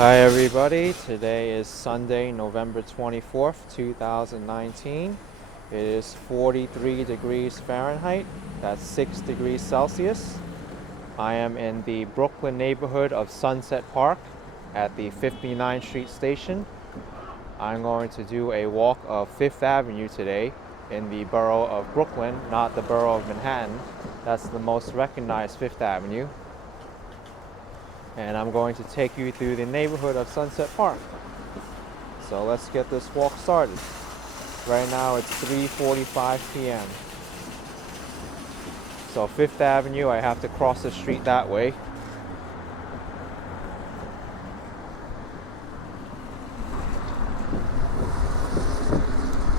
Hi everybody, today is Sunday, November 24th, 2019. It is 43 degrees Fahrenheit, that's 6 degrees Celsius. I am in the Brooklyn neighborhood of Sunset Park at the 59th Street station. I'm going to do a walk of Fifth Avenue today in the borough of Brooklyn, not the borough of Manhattan. That's the most recognized Fifth Avenue. And I'm going to take you through the neighborhood of Sunset Park. So let's get this walk started. Right now it's 3:45 p.m. So Fifth Avenue, I have to cross the street that way. You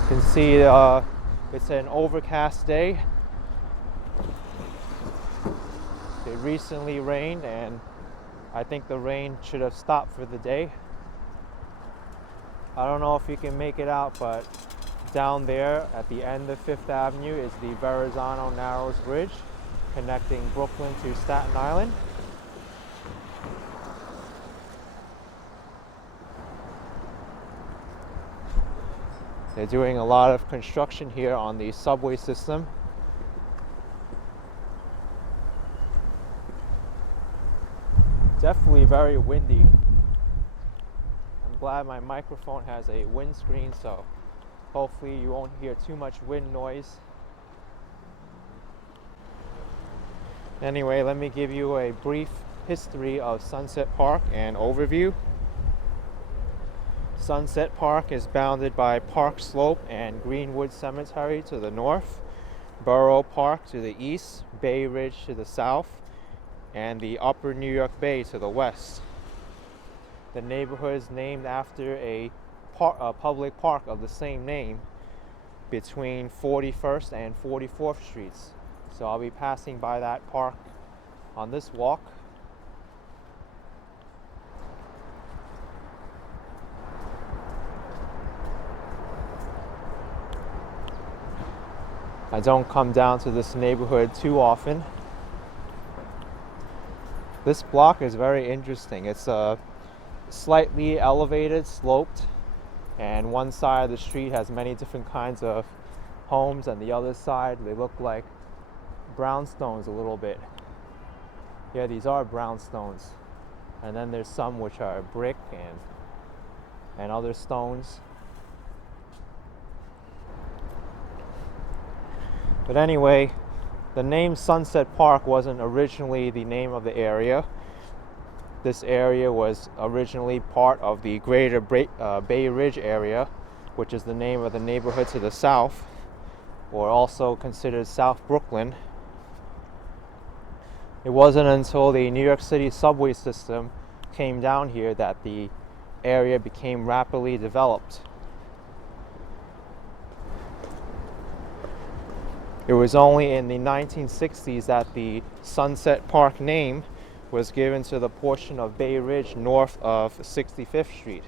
can see it's an overcast day. It recently rained and I think the rain should have stopped for the day. I don't know if you can make it out, but down there at the end of Fifth Avenue is the Verrazano Narrows Bridge connecting Brooklyn to Staten Island. They're doing a lot of construction here on the subway system. Definitely very windy. I'm glad my microphone has a windscreen, so hopefully you won't hear too much wind noise. Anyway, let me give you a brief history of Sunset Park and overview. Sunset Park is bounded by Park Slope and Greenwood Cemetery to the north, Borough Park to the east, Bay Ridge to the south, and the Upper New York Bay to the west. The neighborhood is named after a public park of the same name between 41st and 44th Streets. So I'll be passing by that park on this walk. I don't come down to this neighborhood too often. This block is very interesting. It's slightly elevated, sloped, and one side of the street has many different kinds of homes, and the other side they look like brownstones a little bit. Yeah, these are brownstones. And then there's some which are brick and other stones. But anyway, the name Sunset Park wasn't originally the name of the area. This area was originally part of the greater Bay Ridge area, which is the name of the neighborhood to the south, or also considered South Brooklyn. It wasn't until the New York City subway system came down here that the area became rapidly developed. It was only in the 1960s that the Sunset Park name was given to the portion of Bay Ridge north of 65th Street.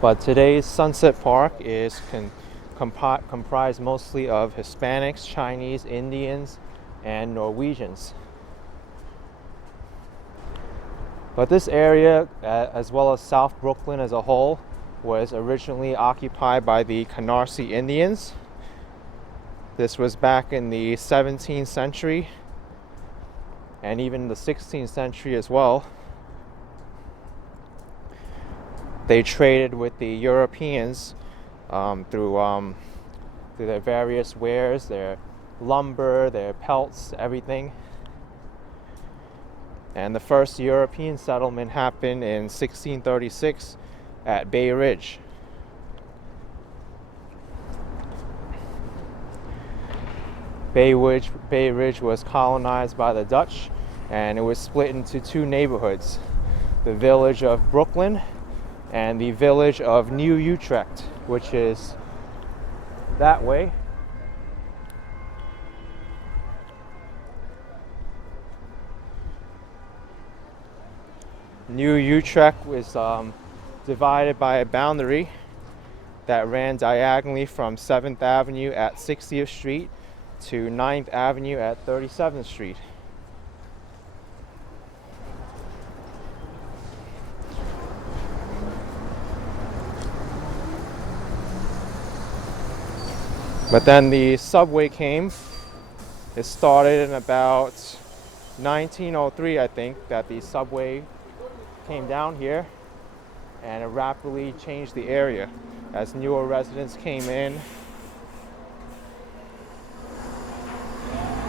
But today's Sunset Park is comprised mostly of Hispanics, Chinese, Indians, and Norwegians. But this area, as well as South Brooklyn as a whole, was originally occupied by the Canarsie Indians. This was back in the 17th century and even the 16th century as well. They traded with the Europeans through their various wares, their lumber, their pelts, everything. And the first European settlement happened in 1636 at Bay Ridge. Bay Ridge was colonized by the Dutch, and it was split into two neighborhoods, the village of Brooklyn and the village of New Utrecht, which is that way. New Utrecht was divided by a boundary that ran diagonally from 7th Avenue at 60th Street to 9th Avenue at 37th Street. But then the subway came. It started in about 1903, I think, that the subway came down here, and it rapidly changed the area as newer residents came in.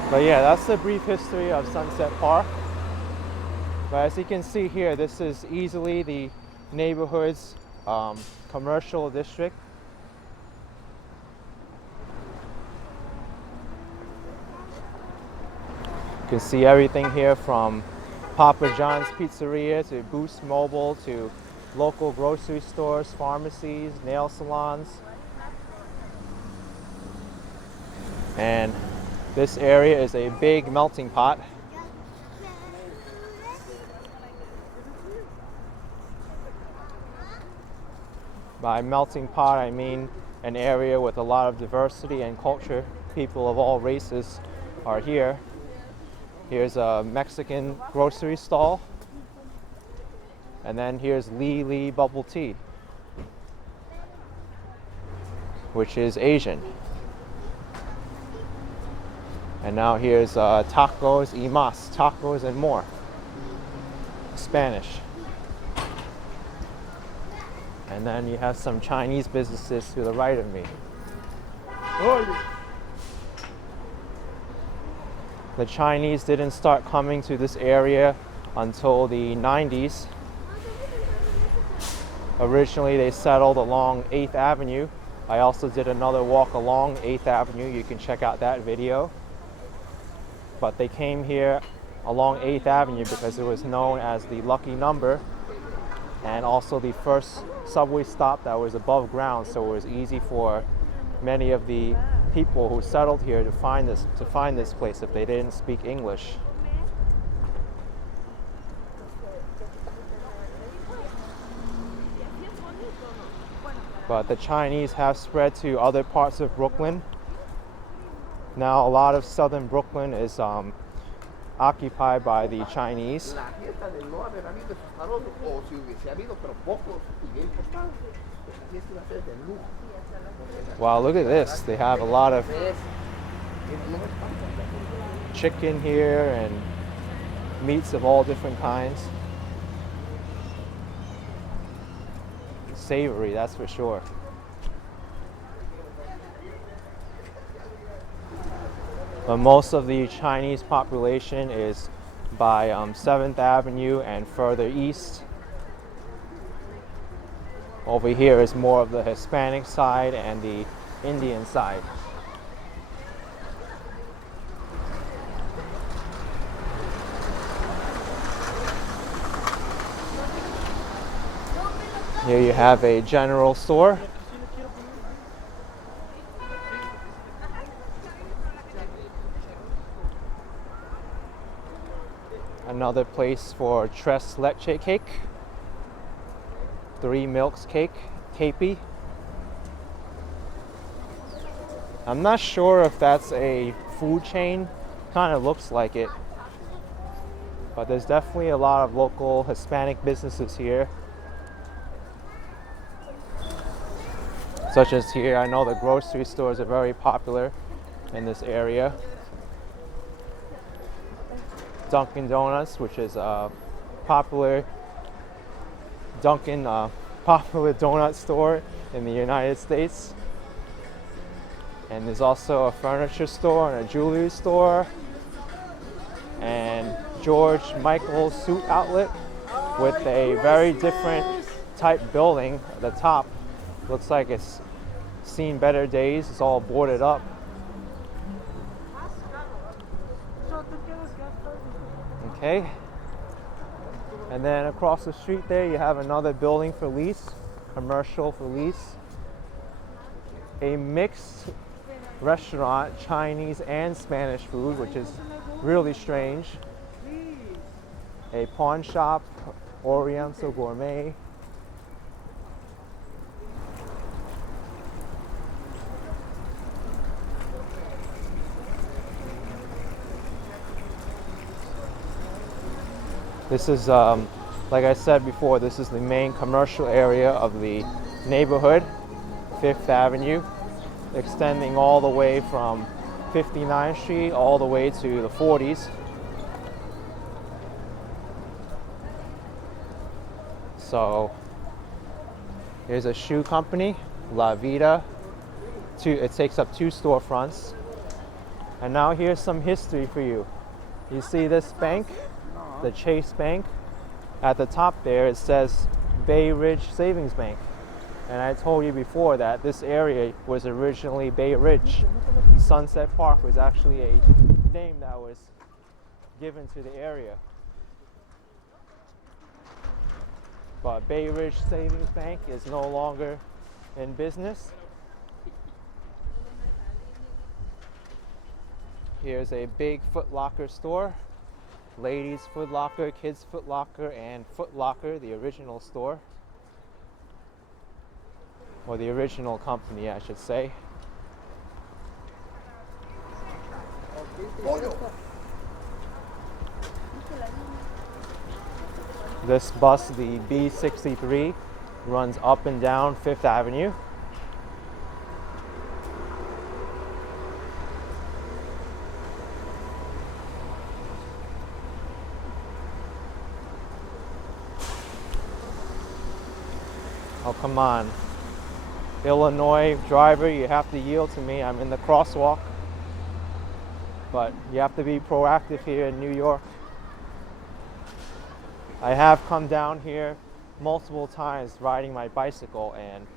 But yeah, that's the brief history of Sunset Park. But as you can see here, this is easily the neighborhood's commercial district. You can see everything here from Papa John's Pizzeria to Boost Mobile to local grocery stores, pharmacies, nail salons. And this area is a big melting pot. By melting pot, I mean an area with a lot of diversity and culture. People of all races are here. Here's a Mexican grocery stall. And then here's Lee Bubble Tea, which is Asian. And now here's tacos y más, tacos and more, Spanish. And then you have some Chinese businesses to the right of me. The Chinese didn't start coming to this area until the 90s. Originally they settled along 8th Avenue. I also did another walk along 8th Avenue. You can check out that video. But they came here along 8th Avenue because it was known as the lucky number, and also the first subway stop that was above ground, so it was easy for many of the people who settled here to find this place if they didn't speak English. But the Chinese have spread to other parts of Brooklyn. Now a lot of southern Brooklyn is occupied by the Chinese. Wow, look at this. They have a lot of chicken here and meats of all different kinds. Savory, that's for sure. But most of the Chinese population is by 7th Avenue and further east. Over here is more of the Hispanic side and the Indian side. Here you have a general store. Another place for tres leche cake, 3 milks cake, KP. I'm not sure if that's a food chain, kind of looks like it. But there's definitely a lot of local Hispanic businesses here. Such as here, I know the grocery stores are very popular in this area. Dunkin' Donuts, which is a popular popular donut store in the United States. And there's also a furniture store and a jewelry store and George Michael's suit outlet with a very different type building. The top looks like it's seen better days. It's all boarded up. Okay. And then across the street there you have another building for lease, commercial for lease. A mixed restaurant, Chinese and Spanish food, which is really strange. A pawn shop, Oriental Gourmet. This is, like I said before, this is the main commercial area of the neighborhood, 5th Avenue, extending all the way from 59th Street all the way to the 40s. So here's a shoe company, ⁴ $. It takes up 2 storefronts. And now here's some history for you. You see this bank, the Chase Bank? At the top there it says Bay Ridge Savings Bank. And I told you before that this area was originally Bay Ridge. Sunset Park was actually a name that was given to the area. But Bay Ridge Savings Bank is no longer in business. Here's a big Foot Locker store. Ladies Foot Locker, Kids Foot Locker, and Foot Locker, the original store. Or the original company, I should say. This bus, the B63, runs up and down 5th Avenue. Oh, come on. Illinois driver, you have to yield to me. I'm in the crosswalk. But you have to be proactive here in New York. I have come down here multiple times riding my bicycle, and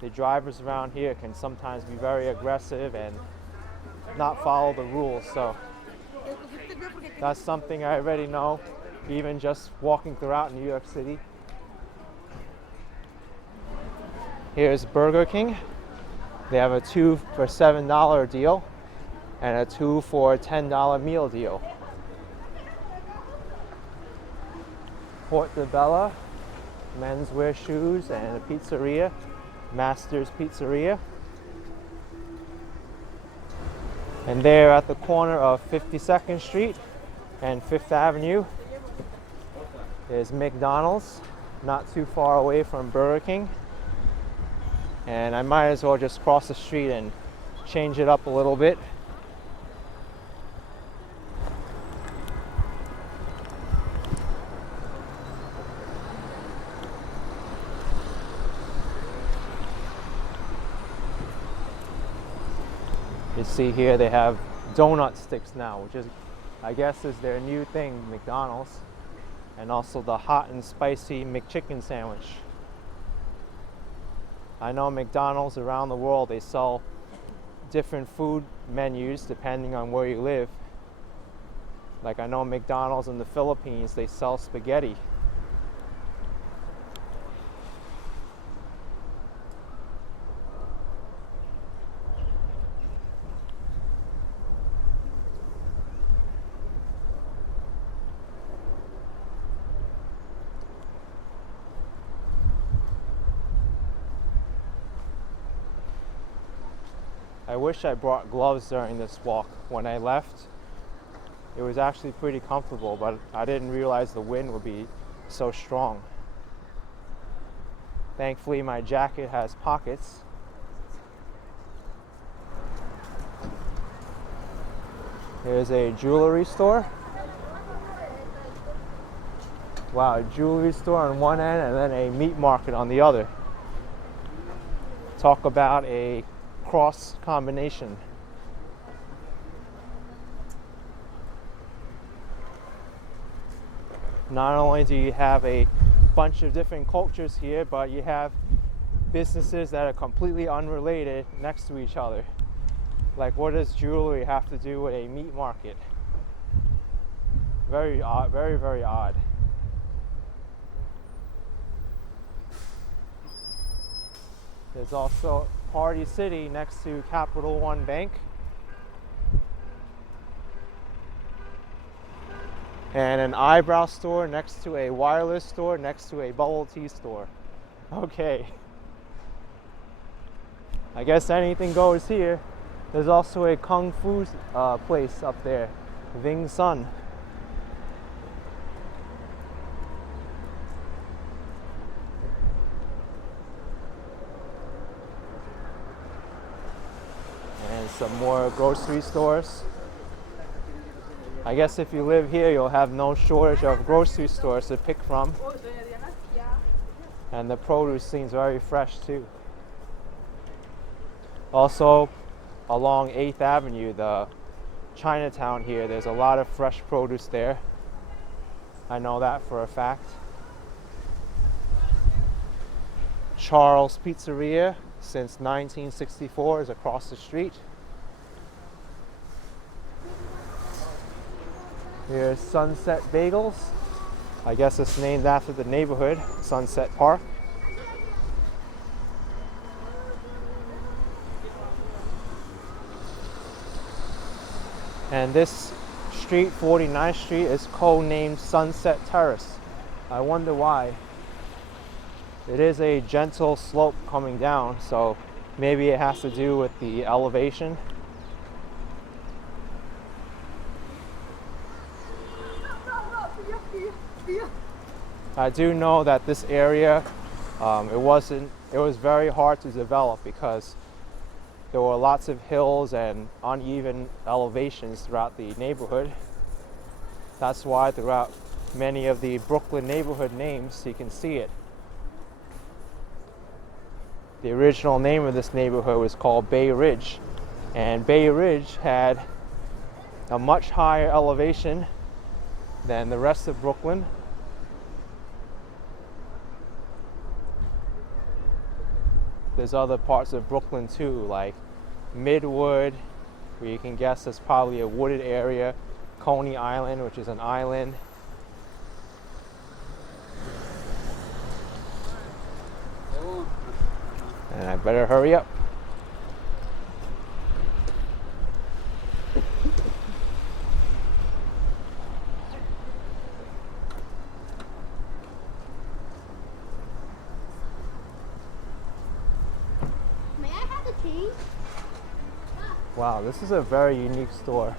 the drivers around here can sometimes be very aggressive and not follow the rules. So that's something I already know, even just walking throughout New York City. Here's Burger King. They have a 2 for $7 deal and a 2 for $10 meal deal. Portobello, menswear shoes, and a pizzeria, Master's Pizzeria. And there at the corner of 52nd Street and 5th Avenue is McDonald's, not too far away from Burger King. And I might as well just cross the street and change it up a little bit. You see here they have donut sticks now, which is, I guess, is their new thing, McDonald's. And also the hot and spicy McChicken sandwich. I know McDonald's around the world, they sell different food menus depending on where you live. Like I know McDonald's in the Philippines, they sell spaghetti. I wish I brought gloves during this walk. When I left, it was actually pretty comfortable, but I didn't realize the wind would be so strong. Thankfully, my jacket has pockets. Here's a jewelry store. Wow, a jewelry store on one end and then a meat market on the other. Talk about a cross combination. Not only do you have a bunch of different cultures here, but you have businesses that are completely unrelated next to each other. Like, what does jewelry have to do with a meat market? Very odd, very, very odd. There's also Party City next to Capital One Bank. And an eyebrow store next to a wireless store next to a bubble tea store. Okay. I guess anything goes here. There's also a Kung Fu place up there, Ving Sun. some more grocery stores. I guess if you live here, you'll have no shortage of grocery stores to pick from. And the produce seems very fresh too. Also, along 8th Avenue, the Chinatown here, there's a lot of fresh produce there. I know that for a fact. Charles Pizzeria, since 1964, is across the street. Here's Sunset Bagels. I guess it's named after the neighborhood, Sunset Park. And this street, 49th Street, is codenamed Sunset Terrace. I wonder why. It is a gentle slope coming down, so maybe it has to do with the elevation. I do know that this area, it was very hard to develop because there were lots of hills and uneven elevations throughout the neighborhood. That's why throughout many of the Brooklyn neighborhood names, you can see it. The original name of this neighborhood was called Bay Ridge, and Bay Ridge had a much higher elevation than the rest of Brooklyn. There's other parts of Brooklyn too, like Midwood, where you can guess it's probably a wooded area, Coney Island, which is an island. And I better hurry up. May I have the key? Wow, this is a very unique store.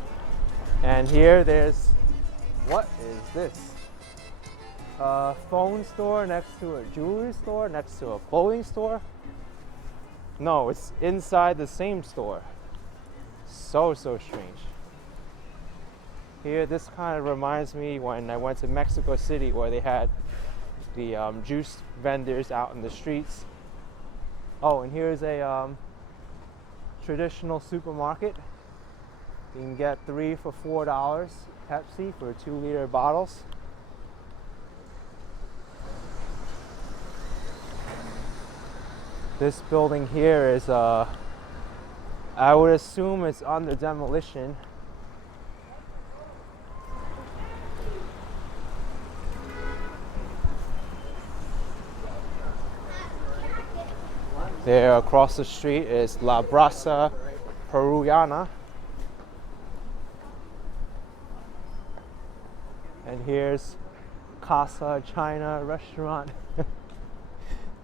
And here there's, what is this? A phone store next to a jewelry store, next to a clothing store. No, it's inside the same store. So strange. Here, this kind of reminds me when I went to Mexico City, where they had the juice vendors out in the streets. Oh, and here's a traditional supermarket. You can get 3 for $4 Pepsi for 2-liter bottles. This building here is, I would assume it's under demolition. There across the street is ⁴ Peruana. And here's Casa China restaurant.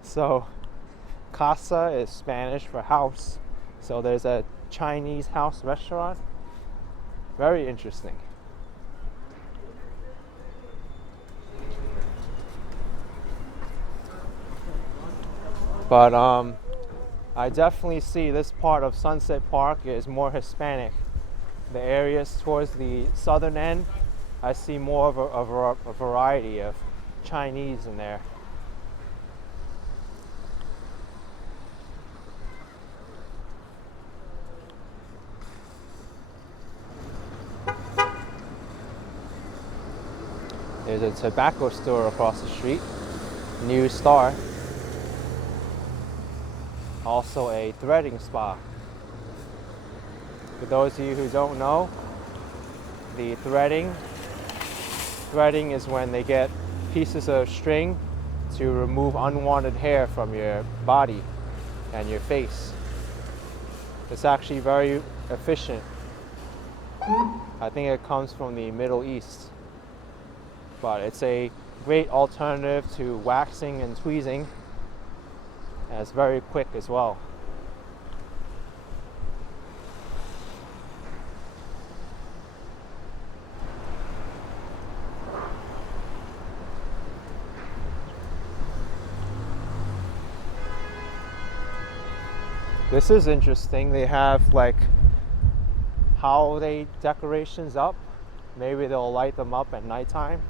So Casa is Spanish for house. So there's a Chinese house restaurant. Very interesting. But I definitely see this part of Sunset Park is more Hispanic. The areas towards the southern end, I see more of a variety of Chinese in there. There's a tobacco store across the street, New Star. Also a threading spa. For those of you who don't know, the threading is when they get pieces of string to remove unwanted hair from your body and your face. It's actually very efficient. I think it comes from the Middle East. But it's a great alternative to waxing and tweezing. And it's very quick as well. This is interesting. They have like holiday decorations up. Maybe they'll light them up at nighttime.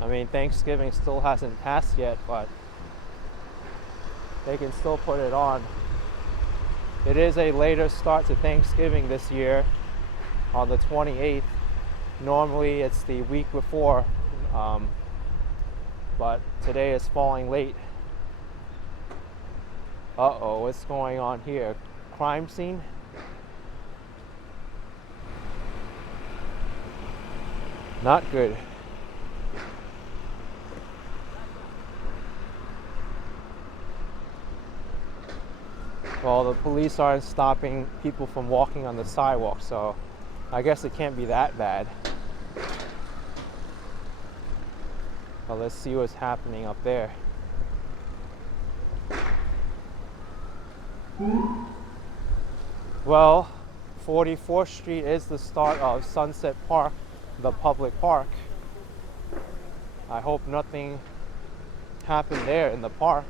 I mean, Thanksgiving still hasn't passed yet, but they can still put it on. It is a later start to Thanksgiving this year, on the 28th. Normally it's the week before, but today is falling late. Uh-oh, what's going on here? Crime scene? Not good. Well, the police aren't stopping people from walking on the sidewalk, so I guess it can't be that bad. But let's see what's happening up there. Well, 44th Street is the start of Sunset Park, the public park. I hope nothing happened there in the park.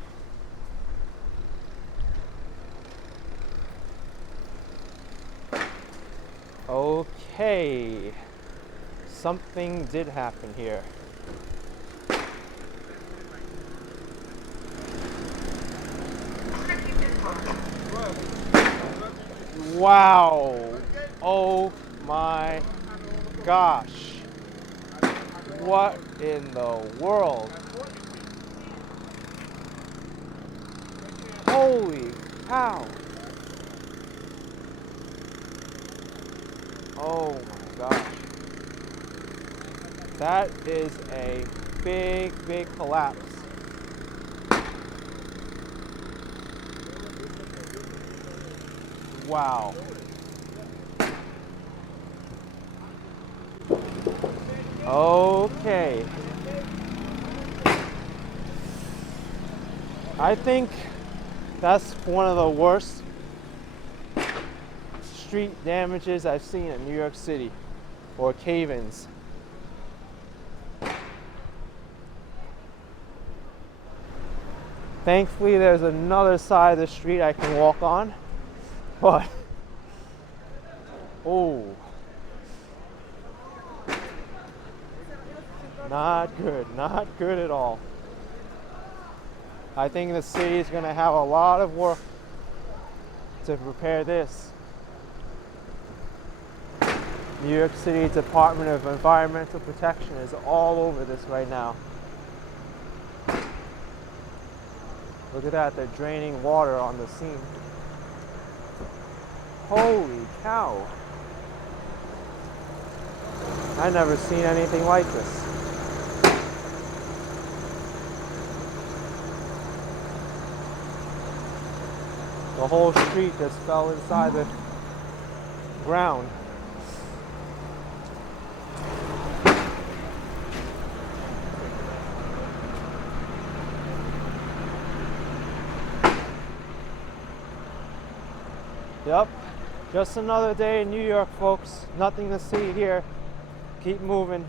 Okay, something did happen here. Wow, oh my gosh, what in the world? Holy cow. Oh my gosh. That is a big, big collapse. Wow. Okay. I think that's one of the worst street damages I've seen in New York City, or cave-ins. Thankfully, there's another side of the street I can walk on, but oh, not good at all. I think the city is going to have a lot of work to repair this. New York City Department of Environmental Protection is all over this right now. Look at that, they're draining water on the scene. Holy cow. I've never seen anything like this. The whole street just fell inside the ground. Yep, just another day in New York, folks. Nothing to see here. Keep moving.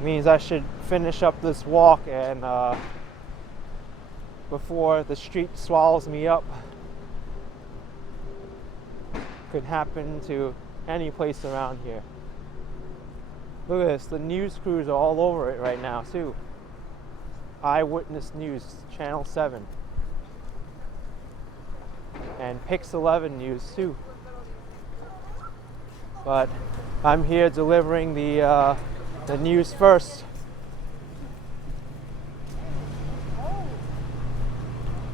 Means I should finish up this walk and before the street swallows me up. Could happen to any place around here. Look at this, the news crews are all over it right now too. Eyewitness News, Channel 7. And Pix 11 News too. But I'm here delivering the news first.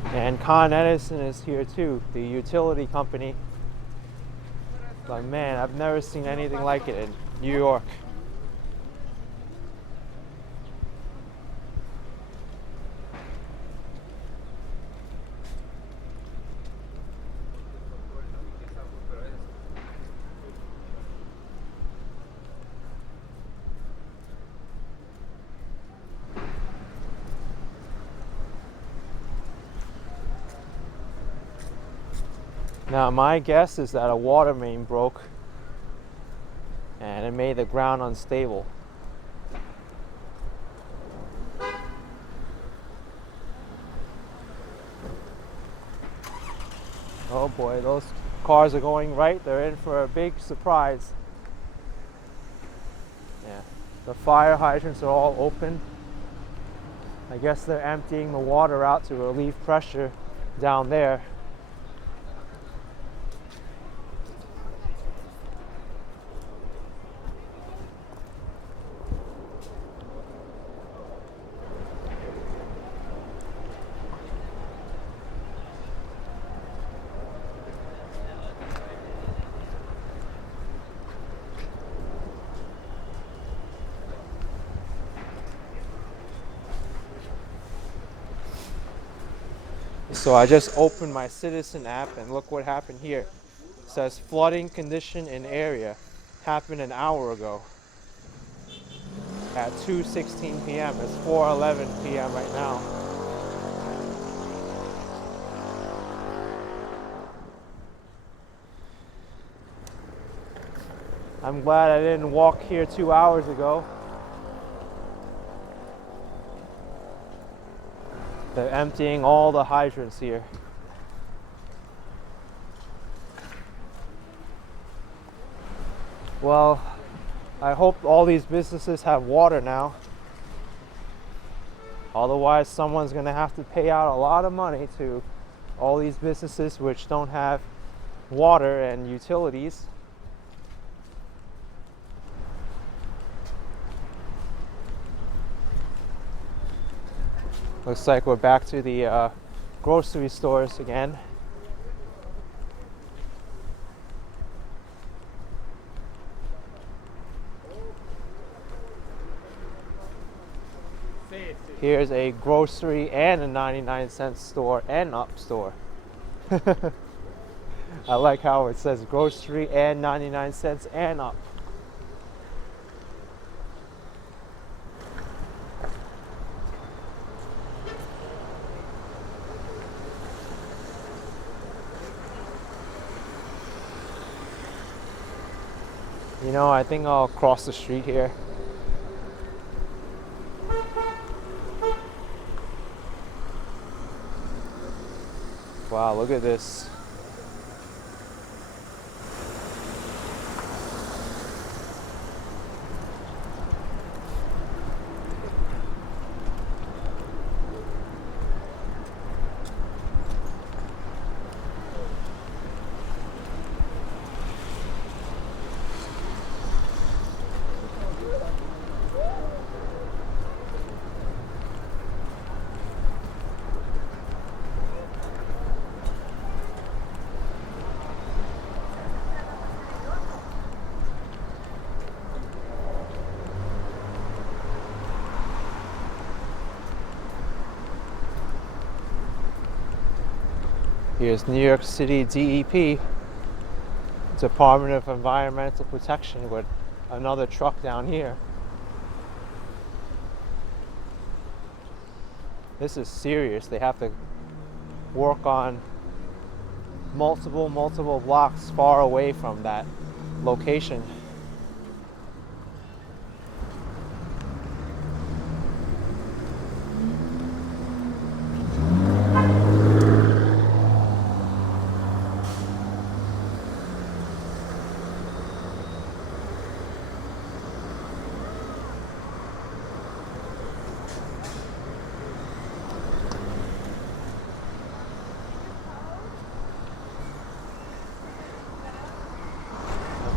And Con Edison is here too, the utility company. But man, I've never seen anything like it in New York. Now my guess is that a water main broke and it made the ground unstable. Oh boy, those cars are going right. They're in for a big surprise. Yeah, the fire hydrants are all open. I guess they're emptying the water out to relieve pressure down there. So I just opened my Citizen app and look what happened here. It says flooding condition in area happened an hour ago at 2:16 p.m. It's 4:11 p.m. right now. I'm glad I didn't walk here 2 hours ago. They're emptying all the hydrants here. Well, I hope all these businesses have water now. Otherwise, someone's gonna have to pay out a lot of money to all these businesses which don't have water and utilities. Looks like we're back to the grocery stores again. Here's a grocery and a 99-cent store and up store. I like how it says grocery and 99 cents and up. You know, I think I'll cross the street here. Wow, look at this. Here's New York City DEP, Department of Environmental Protection, with another truck down here. This is serious. They have to work on multiple blocks far away from that location.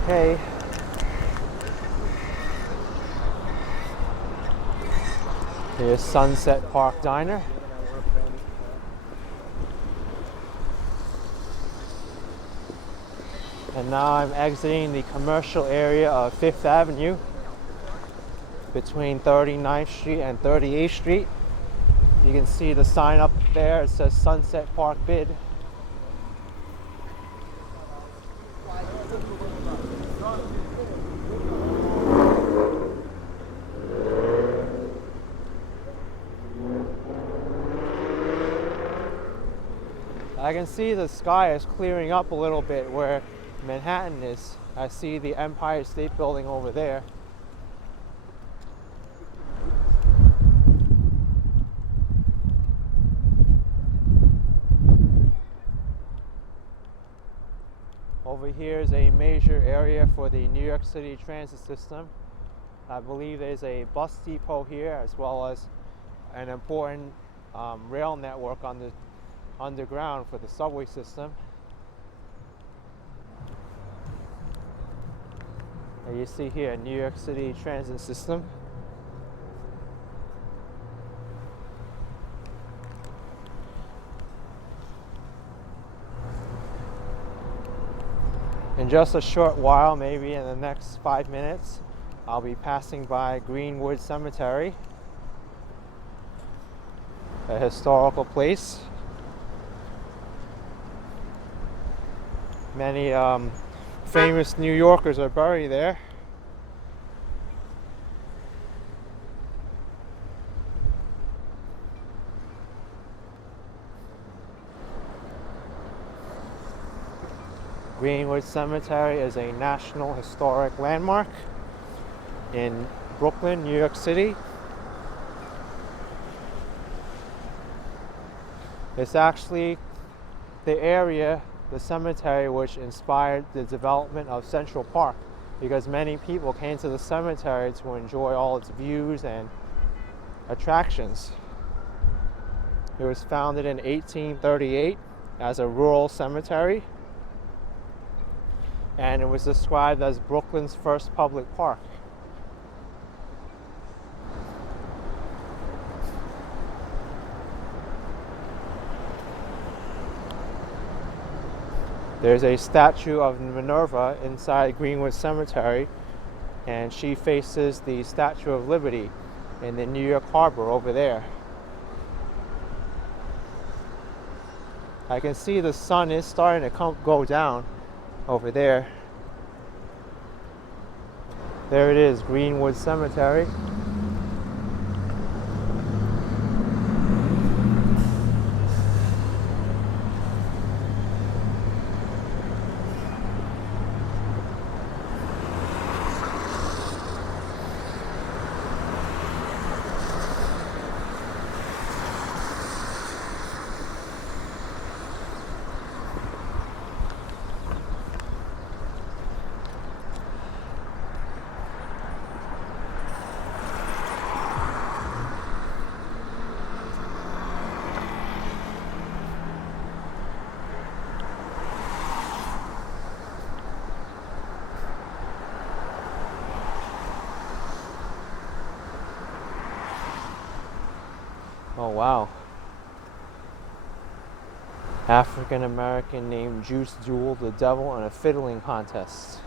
Okay. Here's Sunset Park Diner. And now I'm exiting the commercial area of 5th Avenue between 39th Street and 38th Street. You can see the sign up there. It says Sunset Park Bid. I can see the sky is clearing up a little bit where Manhattan is. I see the Empire State Building over there. here is a major area for the New York City transit system. I believe there's a bus depot here, as well as an important rail network on the underground for the subway system. And you see here, New York City transit system. In just a short while, maybe in the next 5 minutes, I'll be passing by Greenwood Cemetery, a historical place. Many famous New Yorkers are buried there. Greenwood Cemetery is a National Historic Landmark in Brooklyn, New York City. It's actually the area, the cemetery, which inspired the development of Central Park, because many people came to the cemetery to enjoy all its views and attractions. It was founded in 1838 as a rural cemetery, and it was described as Brooklyn's first public park. There's a statue of Minerva inside Greenwood Cemetery, and she faces the Statue of Liberty in the New York Harbor over there. I can see the sun is starting to go down over there. There it is, Greenwood Cemetery. Oh wow. African American named Juice dueled the devil in a fiddling contest.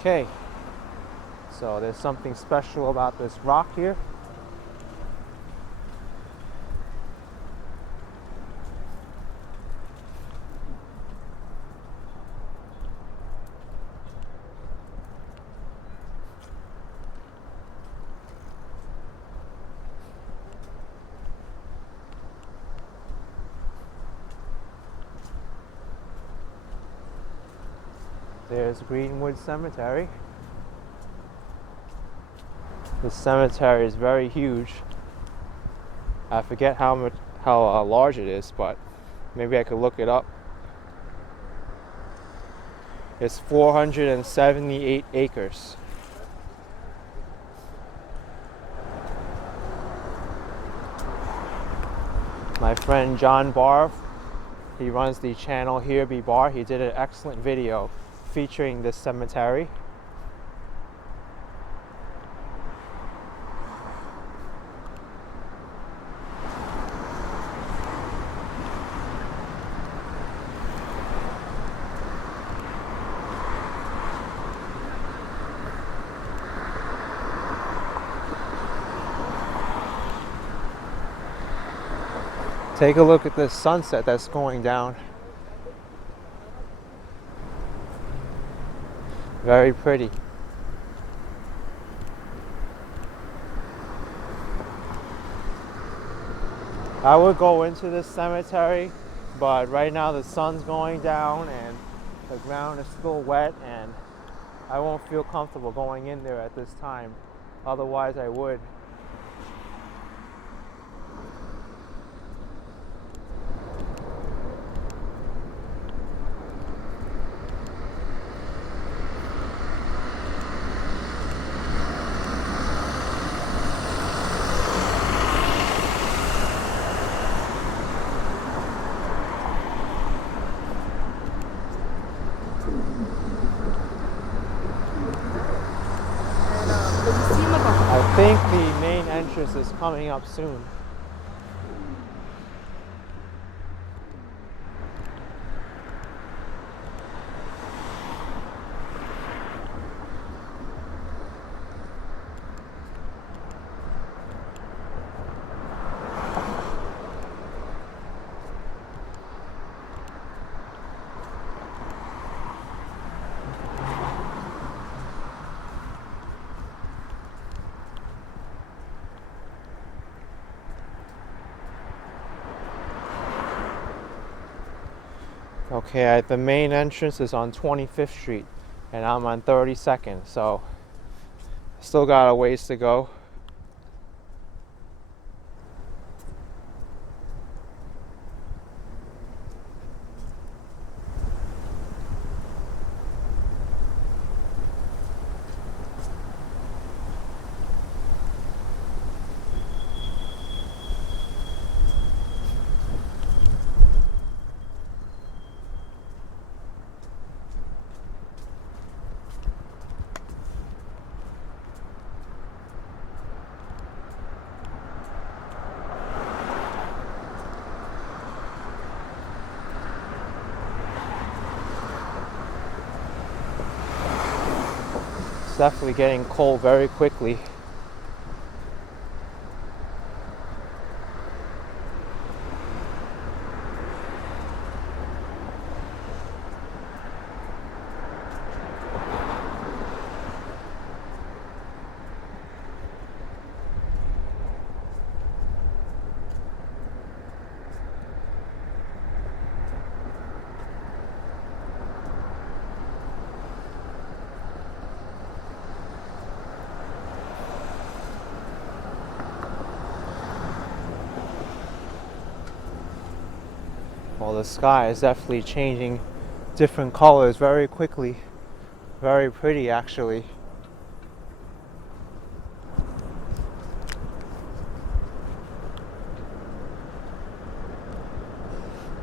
Okay, so there's something special about this rock here. There's Greenwood Cemetery. The cemetery is very huge. I forget how large it is, but maybe I could look it up. It's 478 acres. My friend John Barr, he runs the channel Here Be Bar. He did an excellent video featuring this cemetery. Take a look at this sunset that's going down. Very pretty. I would go into this cemetery, but right now the sun's going down and the ground is still wet, and I won't feel comfortable going in there at this time. Otherwise I would. think the main entrance is coming up soon. Okay, the main entrance is on 25th Street, and I'm on 32nd, so still got a ways to go. It's definitely getting cold very quickly. Well, the sky is definitely changing different colors very quickly. Very pretty, actually.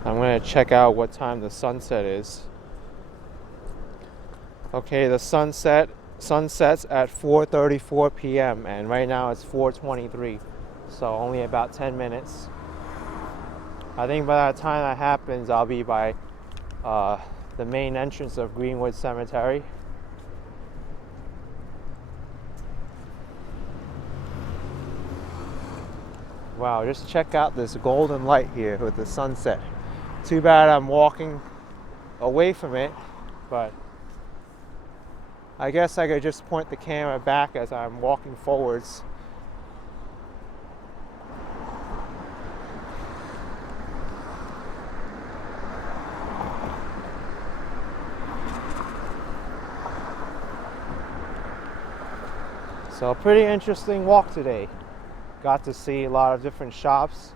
I'm gonna check out what time the sunset is. Okay, the sunsets at 4:34 p.m. and right now it's 4:23, so only about 10 minutes. I think by the time that happens, I'll be by the main entrance of Greenwood Cemetery. Wow, just check out this golden light here with the sunset. Too bad I'm walking away from it, but I guess I could just point the camera back as I'm walking forwards. So a pretty interesting walk today. Got to see a lot of different shops,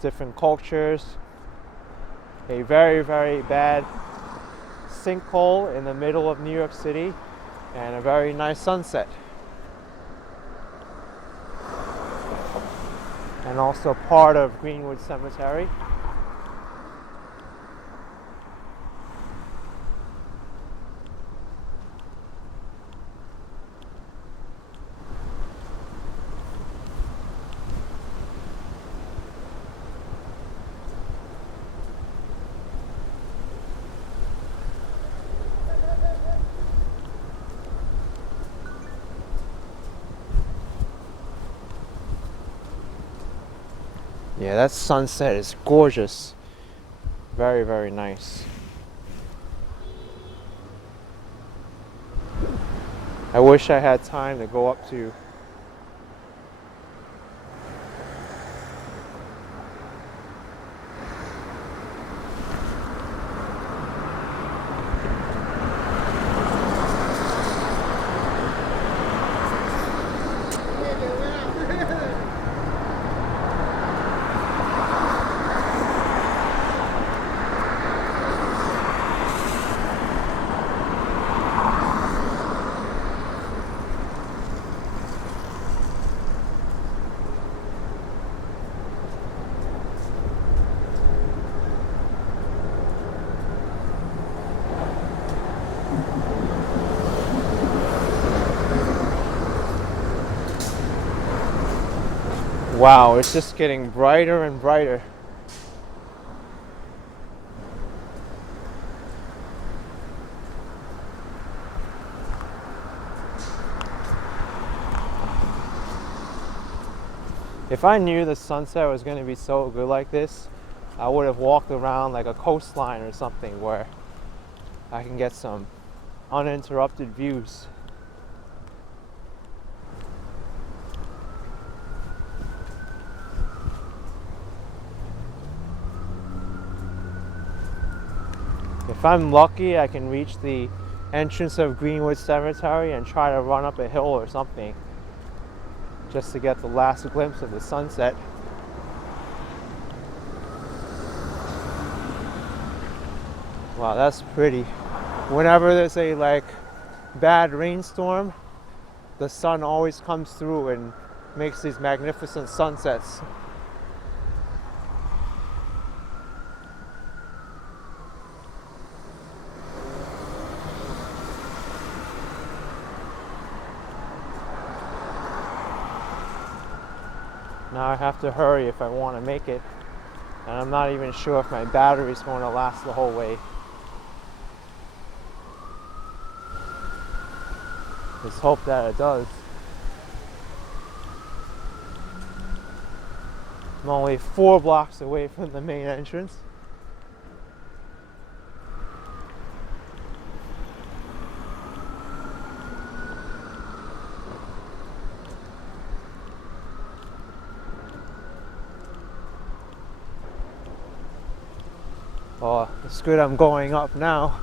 different cultures, a very, very bad sinkhole in the middle of New York City, and a very nice sunset. And also part of Greenwood Cemetery. Yeah, that sunset is gorgeous. Very, very nice. I wish I had time to go up to Wow, it's just getting brighter and brighter. If I knew the sunset was going to be so good like this, I would have walked around like a coastline or something where I can get some uninterrupted views. If I'm lucky, I can reach the entrance of Greenwood Cemetery and try to run up a hill or something just to get the last glimpse of the sunset. Wow, that's pretty. Whenever there's a like bad rainstorm, the sun always comes through and makes these magnificent sunsets. Now I have to hurry if I want to make it, and I'm not even sure if my battery is going to last the whole way. Let's hope that it does. I'm only 4 blocks away from the main entrance. Oh, it's good I'm going up now.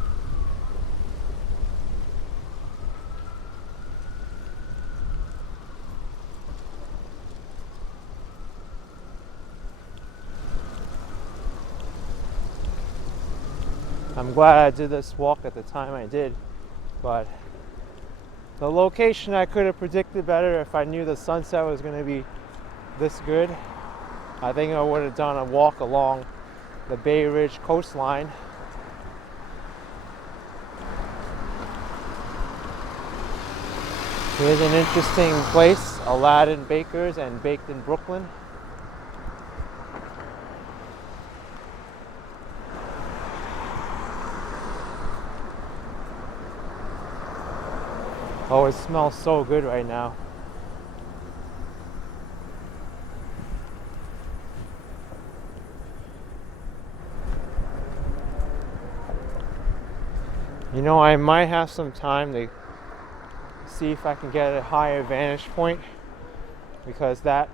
I'm glad I did this walk at the time I did, but the location I could have predicted better if I knew the sunset was going to be this good. I think I would have done a walk along the Bay Ridge coastline. Here's an interesting place, Aladdin Bakers and Baked in Brooklyn. Oh, it smells so good right now. You know, I might have some time to see if I can get a higher vantage point, because that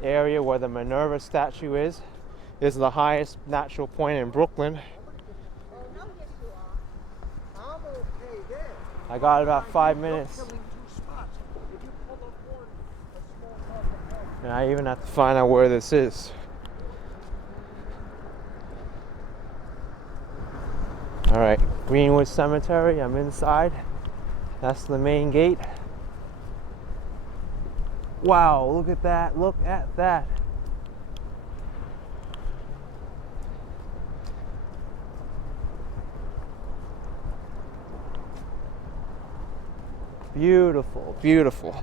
area where the Minerva statue is the highest natural point in Brooklyn. I got about 5 minutes. And I even have to find out where this is. Alright, Greenwood Cemetery, I'm inside. That's the main gate. Wow, look at that, look at that. Beautiful, beautiful.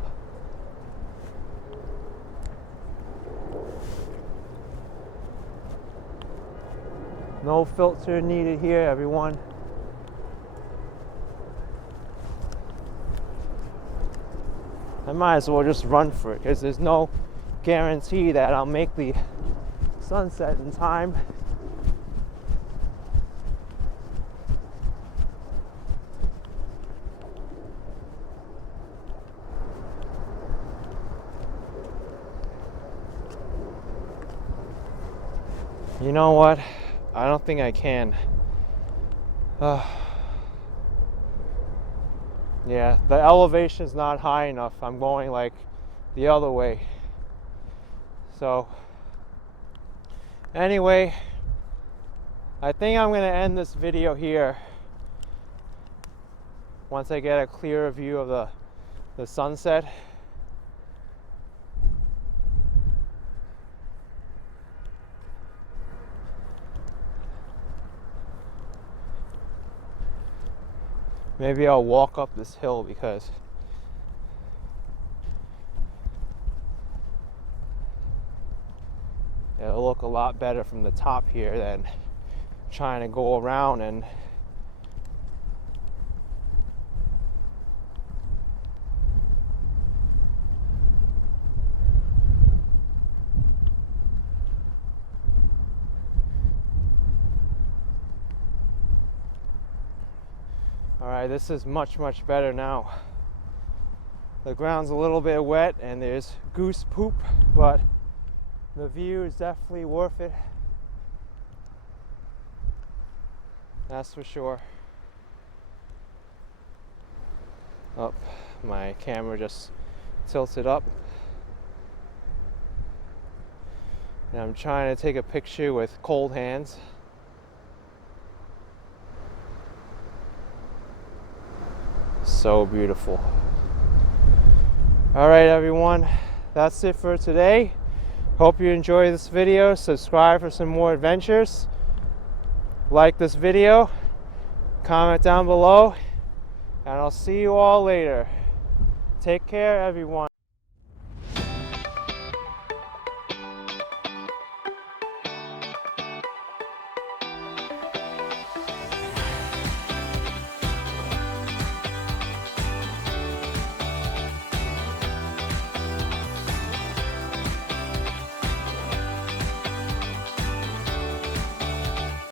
No filter needed here, everyone. I might as well just run for it, because there's no guarantee that I'll make the sunset in time. You know what? I don't think I can. Yeah, the elevation's not high enough. I'm going like the other way. So, anyway, I think I'm going to end this video here once I get a clearer view of the sunset. Maybe I'll walk up this hill, because look a lot better from the top here than trying to go around and Alright, this is much better now. The ground's a little bit wet and there's goose poop, but the view is definitely worth it. That's for sure. Oh, my camera just tilted up. And I'm trying to take a picture with cold hands. So beautiful. Alright everyone, that's it for today. Hope you enjoyed this video. Subscribe for some more adventures. Like this video. Comment down below. And I'll see you all later. Take care everyone.